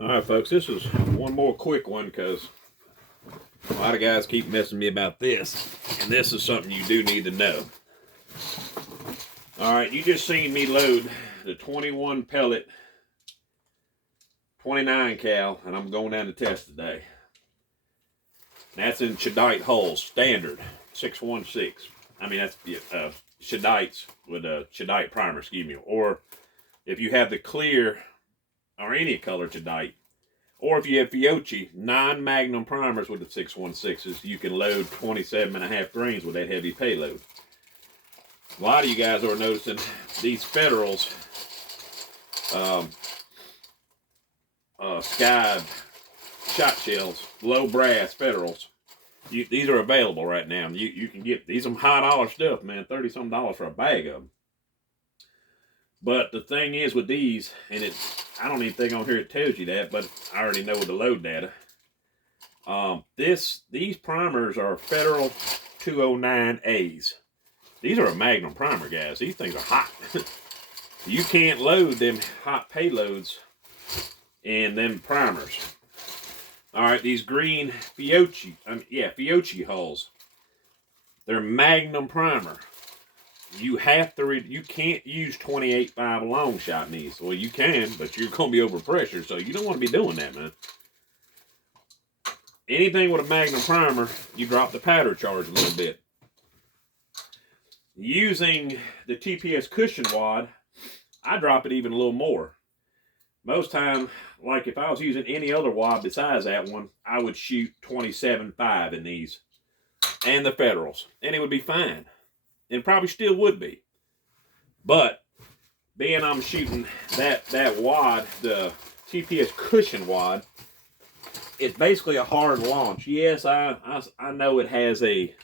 All right, folks, this is one more quick one because a lot of guys keep messing me about this, and this is something you do need to know. All right, you just seen me load the 21 pellet 29 cal, and I'm going down to test today. That's in Shadite hulls, standard 616. I mean, that's Shadites with a Shadite primer, excuse me. Or if you have the clear or any color Shadite, or if you have Fiocchi, non-magnum primers with the 616s, you can load 27.5 grains with that heavy payload. A lot of you guys are noticing these Federals, Sky shot shells, low brass Federals. These are available right now. You can get these some high dollar stuff, man. $30-some for a bag of them. But the thing is with these, and I don't even think on here it tells you that, but I already know the load data. These primers are Federal 209As. These are a Magnum primer, guys. These things are hot. You can't load them hot payloads in them primers. All right, these green Fiocchi hulls. They're Magnum primer. You have to you can't use 28.5 Longshot in these. Well, you can, but you're going to be over pressure, so you don't want to be doing that, man. Anything with a Magnum primer, you drop the powder charge a little bit. Using the TPS cushion wad, I drop it even a little more. Most time, like if I was using any other wad besides that one, I would shoot 27.5 in these and the Federals, and it would be fine. And probably still would be. But being I'm shooting that wad, the TPS cushion wad, it's basically a hard launch. Yes, I know it has a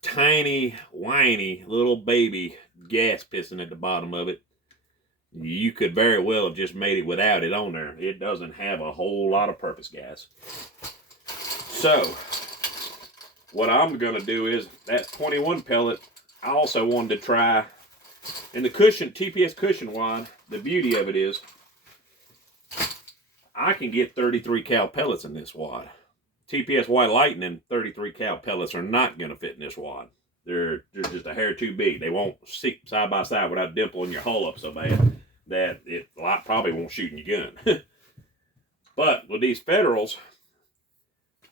tiny, whiny little baby gas piston at the bottom of it. You could very well have just made it without it on there. It doesn't have a whole lot of purpose, guys. So, what I'm going to do is, that 21 pellet, I also wanted to try, in the cushion, TPS cushion wad, the beauty of it is, I can get 33 cal pellets in this wad. TPS White Lightning 33 cal pellets are not going to fit in this wad. They're just a hair too big. They won't sit side by side without dimpling your hull up so bad that it probably won't shoot in your gun. But with these Federals,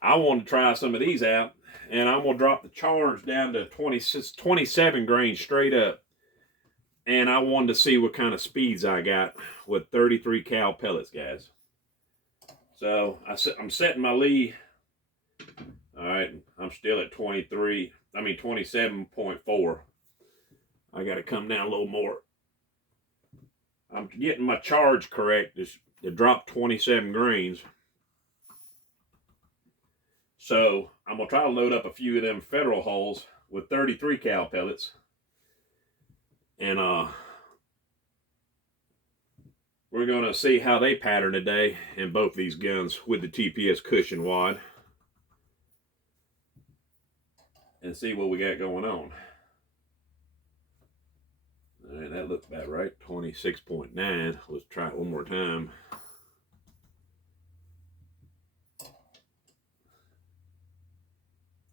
I wanted to try some of these out, and I'm going to drop the charge down to 27 grains straight up. And I wanted to see what kind of speeds I got with 33 cal pellets, guys. So I'm setting my lead. All right, I'm still at 27.4. I got to come down a little more. I'm getting my charge correct to drop 27 grains. So I'm going to try to load up a few of them Federal hulls with 33 cal pellets. And we're going to see how they pattern today in both these guns with the TPS cushion wad. And see what we got going on. All right, that looked about right. 26.9. Let's try it one more time.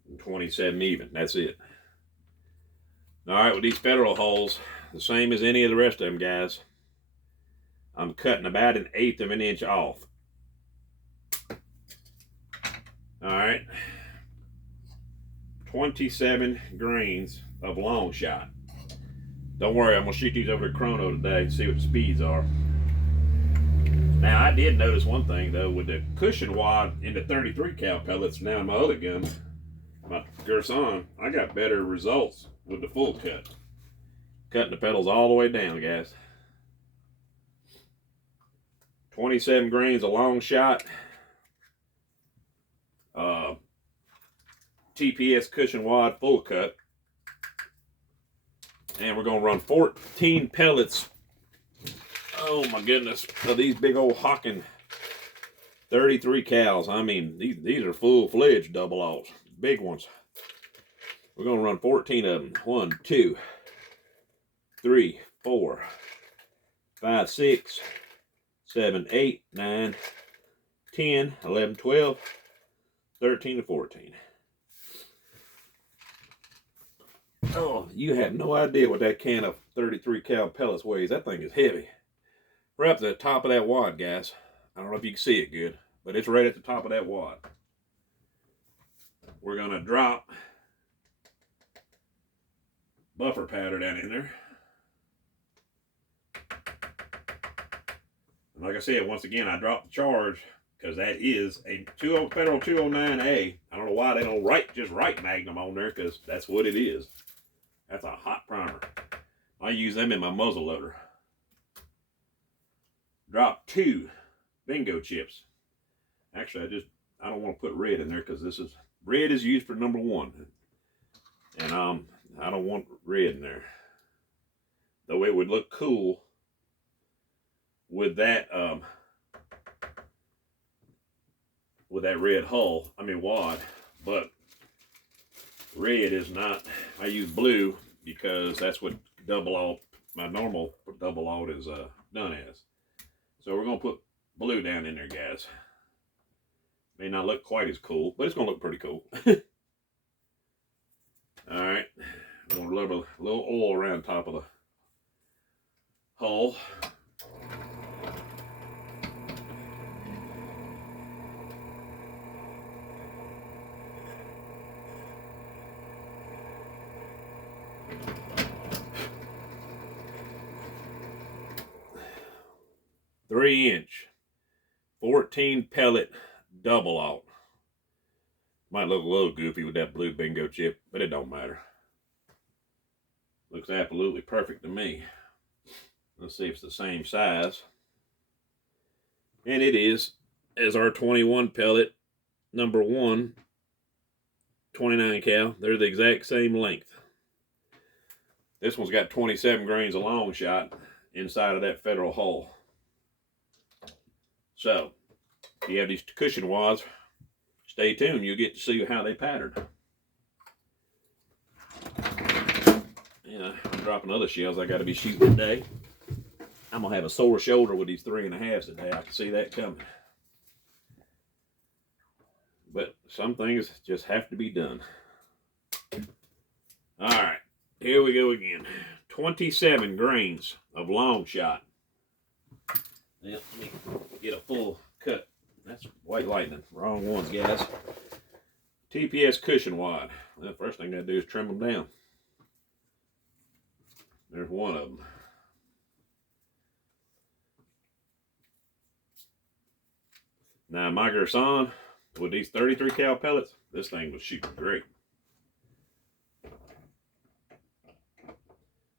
And 27 even. That's it. All right, with these Federal hulls, the same as any of the rest of them, guys. I'm cutting about 1/8 of an inch off. All right. 27 grains of Longshot. Don't worry, I'm going to shoot these over to Chrono today and see what the speeds are. Now, I did notice one thing, though, with the cushion wad in the 33 cal pellets, now in my other gun, my Gerson, I got better results with the full cut. Cutting the pedals all the way down, guys. 27 grains of Longshot. TPS cushion wad full cut. And we're going to run 14 pellets. Oh my goodness. Of these big old Hawken 33 cals. I mean, these are full-fledged double O's. Big ones. We're going to run 14 of them. 1, 2, 3, 4, 5, 6, 7, 8, 9, 10, 11, 12, 13, and 14. Oh, you have no idea what that can of 33 cal pellets weighs. That thing is heavy. We're up to the top of that wad, guys. I don't know if you can see it good, but it's right at the top of that wad. We're going to drop buffer powder down in there. And like I said, once again, I dropped the charge because that is a Federal 209A. I don't know why they don't just write Magnum on there, because that's what it is. That's a hot primer. I use them in my muzzle loader. Drop 2 bingo chips. Actually, I don't want to put red in there because red is used for number 1. And I don't want red in there. Though it would look cool with that red wad, but red is not. I use blue because that's what my normal double aught is done as. So we're gonna put blue down in there, guys. May not look quite as cool, but it's gonna look pretty cool. All right, I'm gonna rub a little oil around top of the hull. Three-inch, 14 pellet double aught. Might look a little goofy with that blue bingo chip, but it don't matter. Looks absolutely perfect to me. Let's see if it's the same size. And it is, as our 21 pellet number 1, 29 cal. They're the exact same length. This one's got 27 grains of Longshot inside of that Federal hull. So, if you have these cushion wads, stay tuned. You'll get to see how they pattern. Yeah, I'm dropping other shells I got to be shooting today. I'm going to have a sore shoulder with these 3.5s today. I can see that coming. But some things just have to be done. All right, here we go again. 27 grains of Longshot. Now, let me get a full cut. That's White Lightning. Wrong ones, guys. TPS cushion wad. The first thing I gotta do is trim them down. There's one of them. Now, my Gerson, with these 33 cal pellets, this thing was shooting great.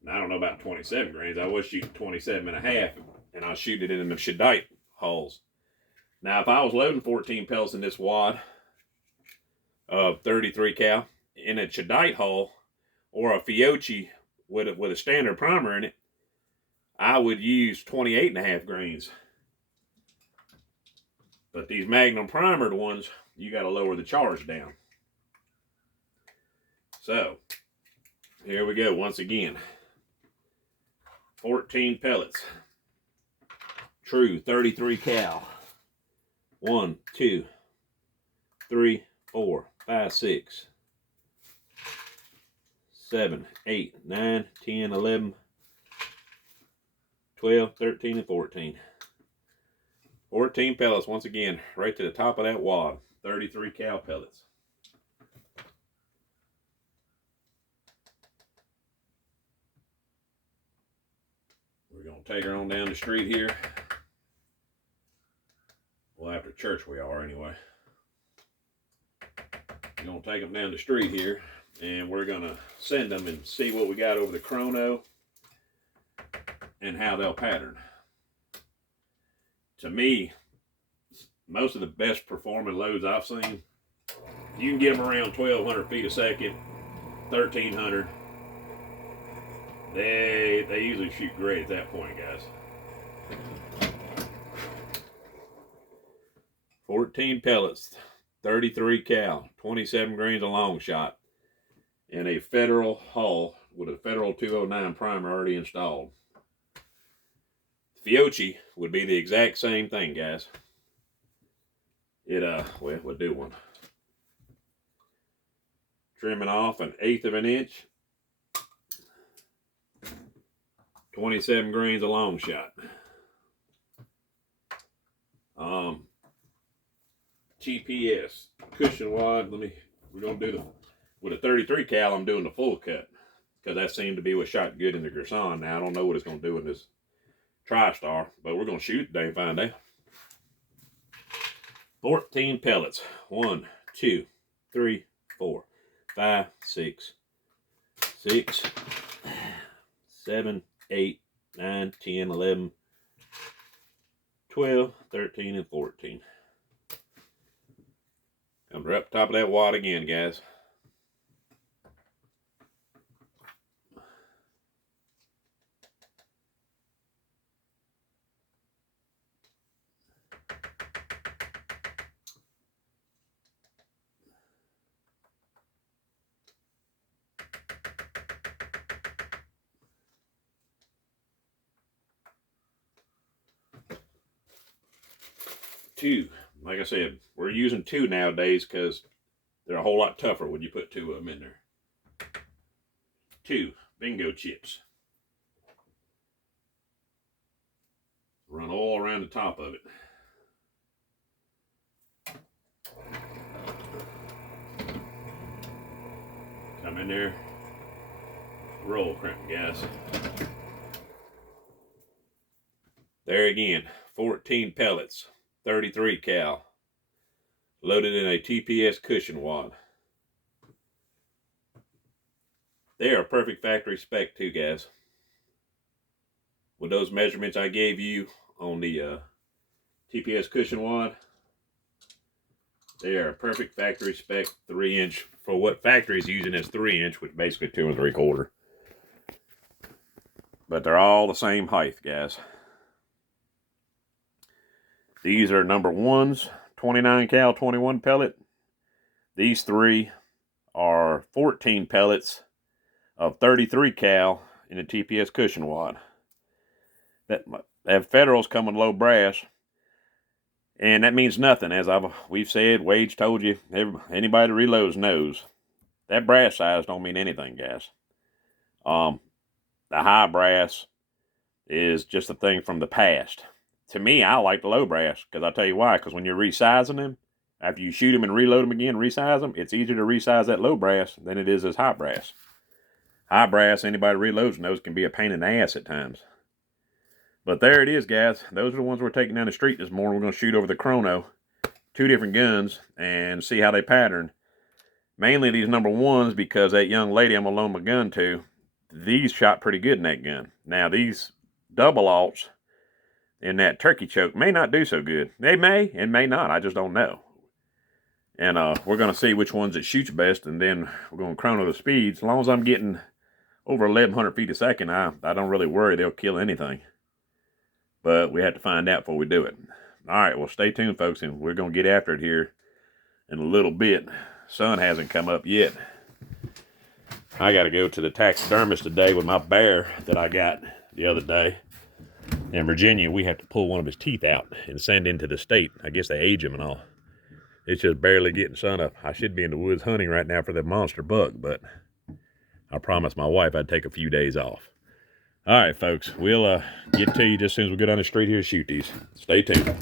Now, I don't know about 27 grains. I was shooting 27.5, and I was shooting it in the Shadite hulls. Now, if I was loading 14 pellets in this wad of 33 cal in a Shadite hull or a Fiocchi with a standard primer in it, I would use 28.5 grains. But these Magnum primered ones, you got to lower the charge down. So, here we go once again. 14 pellets. True 33 cal. 1, 2, 3, 4, 5, 6, 7, 8, 9, 10, 11, 12, 13, and 14. 14 pellets once again, right to the top of that wad. 33 cal pellets. We're going to take her on down the street here. Well, after church we are anyway. We're going to take them down the street here, and we're going to send them and see what we got over the chrono and how they'll pattern. To me, most of the best performing loads I've seen, you can get them around 1,200 feet a second, 1,300. They usually shoot great at that point, guys. 14 pellets, 33 cal, 27 grains of Longshot, in a Federal hull with a Federal 209 primer already installed. Fiocchi would be the exact same thing, guys. It well, we'll do one. Trimming off 1/8 of an inch. 27 grains of Longshot. TPS cushion wad. We're gonna do the with a 33 cal. I'm doing the full cut because that seemed to be what shot good in the Gerson. Now I don't know what it's gonna do in this TriStar, but we're gonna shoot today and find out. 14 pellets. 1, 2, 3, 4, 5, 6, 7, 8, 9, 10, 11, 12, 13, and 14. Comes right up top of that wad again, guys. Two. Like I said, we're using 2 nowadays because they're a whole lot tougher when you put 2 of them in there. 2 bingo chips. Run all around the top of it. Come in there. Roll crimp, guys. There again, 14 pellets. 33 cal, loaded in a TPS cushion wad. They are perfect factory spec too, guys. With those measurements I gave you on the TPS cushion wad, they are a perfect factory spec 3-inch for what factory is using as 3-inch, which basically 2 3/4. But they're all the same height, guys. These are number 1s, 29 cal 21 pellet. These 3 are 14 pellets of 33 cal in a TPS cushion wad. That Federals come in low brass, and that means nothing. As we've said, Wage told you, anybody that reloads knows that brass size don't mean anything, guys. The high brass is just a thing from the past. To me, I like the low brass, because I'll tell you why. Because when you're resizing them, after you shoot them and reload them again, resize them, it's easier to resize that low brass than it is as high brass. High brass, anybody reloads knows, can be a pain in the ass at times. But there it is, guys. Those are the ones we're taking down the street this morning. We're going to shoot over the chrono, 2 different guns, and see how they pattern. Mainly these number 1s, because that young lady I'm going to loan my gun to, these shot pretty good in that gun. Now, these double alts in that turkey choke may not do so good. They may and may not. I just don't know. And we're going to see which ones it shoots best, and then we're going to chrono the speeds. As long as I'm getting over 1,100 feet a second, I don't really worry they'll kill anything. But we have to find out before we do it. All right, well, stay tuned, folks, and we're going to get after it here in a little bit. Sun hasn't come up yet. I got to go to the taxidermist today with my bear that I got the other day. In Virginia, we have to pull one of his teeth out and send into the state. I guess they age him and all. It's just barely getting sun up. I should be in the woods hunting right now for that monster buck, but I promised my wife I'd take a few days off. All right, folks, we'll get to you just as soon as we get on the street here to shoot these. Stay tuned.